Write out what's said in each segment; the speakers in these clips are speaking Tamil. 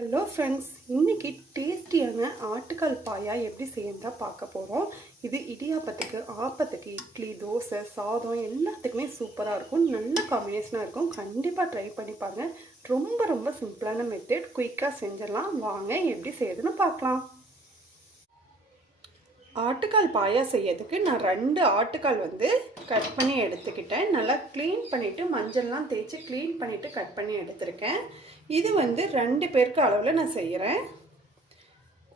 ஹலோ ஃப்ரெண்ட்ஸ் இன்றைக்கி டேஸ்டியான ஆட்டுக்கால் பாயா எப்படி செய்யறதா பார்க்க போகிறோம் இது இடியாப்பத்துக்கு ஆப்பத்துக்கு இட்லி தோசை சாதம் எல்லாத்துக்குமே சூப்பராக இருக்கும். நல்ல காம்பினேஷனாக இருக்கும். கண்டிப்பாக ட்ரை பண்ணி பாருங்கள் ரொம்ப ரொம்ப சிம்பிளான மெத்தட் குயிக்காக செஞ்சிடலாம். வாங்க எப்படி செய்யறதுன்னு பார்க்கலாம். ஆட்டுக்கால் பாயா செய்யறதுக்கு நான் ரெண்டு ஆட்டுக்கால் வந்து கட் பண்ணி எடுத்துக்கிட்டேன். நல்லா க்ளீன் பண்ணிவிட்டு மஞ்சள்லாம் தேய்ச்சி க்ளீன் பண்ணிவிட்டு கட் பண்ணி எடுத்திருக்கேன். இது வந்து ரெண்டு பேருக்கு அளவில் நான் செய்கிறேன்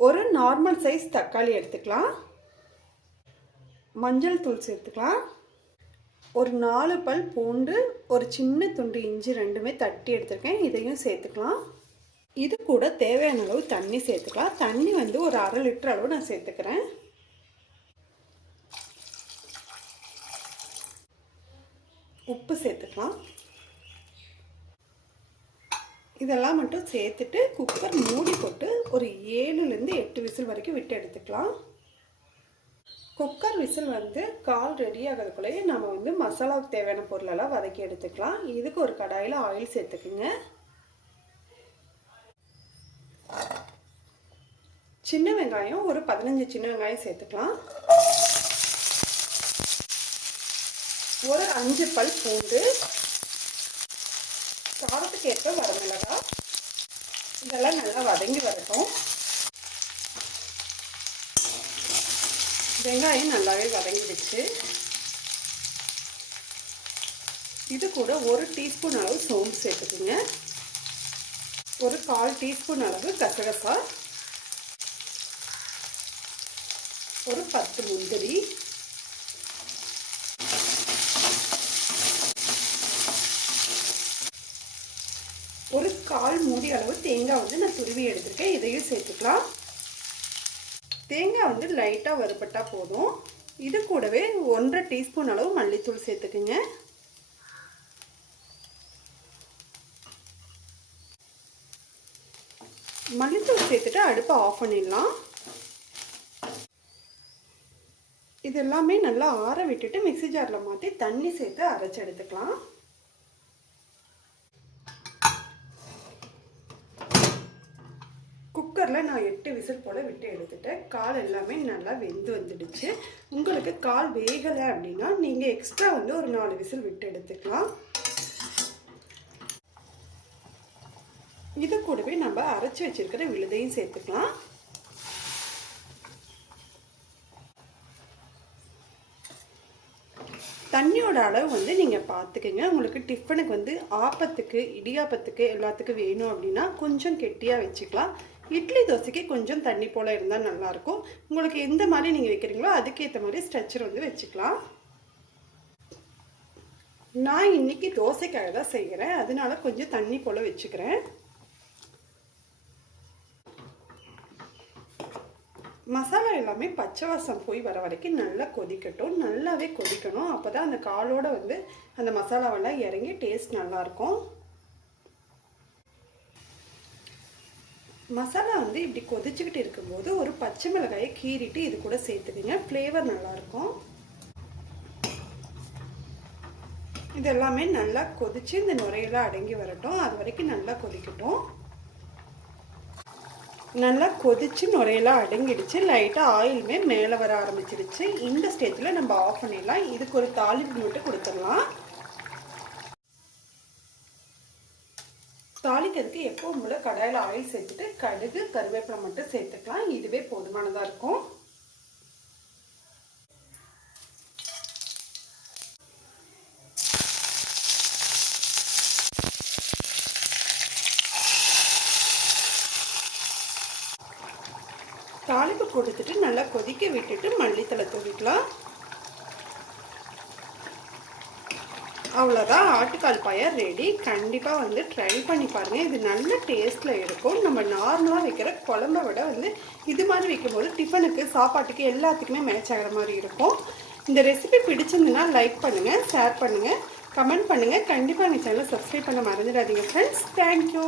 ஒரு நார்மல் சைஸ் தக்காளி எடுத்துக்கலாம். மஞ்சள் தூள் சேர்த்துக்கலாம். ஒரு நாலு பல் பூண்டு ஒரு சின்ன துண்டு இஞ்சி ரெண்டுமே தட்டி எடுத்திருக்கேன். இதையும் சேர்த்துக்கலாம். இது கூட தேவையான அளவு தண்ணி சேர்த்துக்கலாம். தண்ணி வந்து ஒரு அரை லிட்டர் அளவு நான் சேர்த்துக்கிறேன். உப்பு சேர்த்துக்கலாம். இதெல்லாம் மட்டும் சேர்த்துட்டு குக்கர் மூடி போட்டு ஒரு ஏழுலேருந்து எட்டு விசில் வரைக்கும் விட்டு எடுத்துக்கலாம். குக்கர் விசில் வந்து கால் ரெடி ஆகிறதுக்குள்ளேயே நம்ம வந்து மசாலாவுக்கு தேவையான பொருளெல்லாம் வதக்கி எடுத்துக்கலாம். இதுக்கு ஒரு கடாயில் ஆயில் சேர்த்துக்குங்க. சின்ன வெங்காயம் ஒரு பதினஞ்சு சின்ன வெங்காயம் சேர்த்துக்கலாம். ஒரு அஞ்சு பல் பூண்டு காரத்துக்கு ஏற்ப வரமிளகா. இதெல்லாம் நல்லா வதங்கி வரட்டும். வெங்காயம் நல்லாவே வதங்கிடுச்சு. இது கூட ஒரு டீஸ்பூன் அளவு சோம்பு சேர்த்துக்குங்க. ஒரு கால் டீஸ்பூன் அளவு கசகசா. ஒரு பத்து முந்திரி ஒரு கால் மூடி அளவு தேங்காய் வந்து நான் துருவி எடுத்திருக்கேன். இதையும் சேர்த்துக்கலாம். தேங்காய் வந்து லைட்டாக வறுபட்டால் போதும். இது கூடவே ஒன்றரை டீஸ்பூன் அளவு மல்லித்தூள் சேர்த்துக்குங்க. மல்லித்தூள் சேர்த்துட்டு அடுப்பை ஆஃப் பண்ணிடலாம். இது எல்லாமே நல்லா ஆற விட்டுட்டு மிக்சி ஜாரில் மாற்றி தண்ணி சேர்த்து அரைச்சி எடுத்துக்கலாம். குக்கரில் நான் எட்டு விசில் போல் விட்டு எடுத்துட்டேன். கால் எல்லாமே நல்லா வெந்து வந்துடுச்சு. உங்களுக்கு கால் வேகலை அப்படின்னா நீங்கள் எக்ஸ்ட்ரா வந்து ஒரு நாலு விசில் விட்டு எடுத்துக்கலாம். இது கூடவே நம்ம அரைச்சி வச்சிருக்கிற விழுதையும் சேர்த்துக்கலாம். தண்ணியோட அளவு வந்து நீங்கள் பார்த்துக்கங்க உங்களுக்கு டிஃபனுக்கு வந்து ஆப்பத்துக்கு இடியாப்பத்துக்கு எல்லாத்துக்கும் வேணும் அப்படின்னா கொஞ்சம் கெட்டியாக வச்சுக்கலாம். இட்லி தோசைக்கு கொஞ்சம் தண்ணி போல் இருந்தால் நல்லாயிருக்கும். உங்களுக்கு எந்த மாதிரி நீங்கள் வைக்கிறீங்களோ அதுக்கேற்ற மாதிரி ஸ்ட்ரெச்சர் வந்து வச்சுக்கலாம். நான் இன்றைக்கி தோசைக்காக தான் செய்கிறேன். அதனால கொஞ்சம் தண்ணி போல் வச்சுக்கிறேன். மசாலா எல்லாமே பச்சை வாசம் போய் வர வரைக்கும் நல்லா கொதிக்கட்டும். நல்லாவே கொதிக்கணும். அப்போ தான் அந்த காலோட வந்து அந்த மசாலாவெல்லாம் இறங்கி டேஸ்ட் நல்லாயிருக்கும். மசாலா வந்து இப்படி கொதிச்சுக்கிட்டு இருக்கும்போது ஒரு பச்சை மிளகாயை கீறிட்டு இது கூட சேர்த்துக்குங்க. ஃப்ளேவர் நல்லாயிருக்கும். இது எல்லாமே நல்லா கொதிச்சு இந்த நுரையெல்லாம் அடங்கி வரட்டும். அது வரைக்கும் நல்லா கொதிக்கட்டும். நல்லா கொதித்து நுரையெல்லாம் அடங்கிடுச்சு. லைட்டாக ஆயிலுமே மேலே வர ஆரம்பிச்சிடுச்சு இந்த ஸ்டேஜில் நம்ம ஆஃப் பண்ணிடலாம். இதுக்கு ஒரு தாளிப்பு மட்டும் கொடுத்துடலாம். தாளிக்கிறதுக்கு எப்போவும் போல் கடாயில் ஆயில் சேர்த்துட்டு கடுகு கருவேப்பிலை மட்டும் சேர்த்துக்கலாம். இதுவே போதுமானதாக இருக்கும். தாளிப்பு கொடுத்துட்டு நல்லா கொதிக்க விட்டுட்டு மல்லித்தலை தூவிக்கலாம். அவ்வளோதான் ஆட்டுக்கால் பாயா ரெடி கண்டிப்பாக வந்து ட்ரை பண்ணி பாருங்கள் இது நல்ல டேஸ்ட்டில் இருக்கும். நம்ம நார்மலாக வைக்கிற குழம்ப விட வந்து இது மாதிரி வைக்கும்போது டிஃபனுக்கு சாப்பாட்டுக்கு எல்லாத்துக்குமே மேட்ச் ஆகிற மாதிரி இருக்கும். இந்த ரெசிபி பிடிச்சிருந்துன்னா லைக் பண்ணுங்கள் ஷேர் பண்ணுங்கள் கமெண்ட் பண்ணுங்கள் கண்டிப்பாக எங்கள் சேனலை சப்ஸ்கிரைப் பண்ண மறந்துடாதீங்க ஃப்ரெண்ட்ஸ் தேங்க்யூ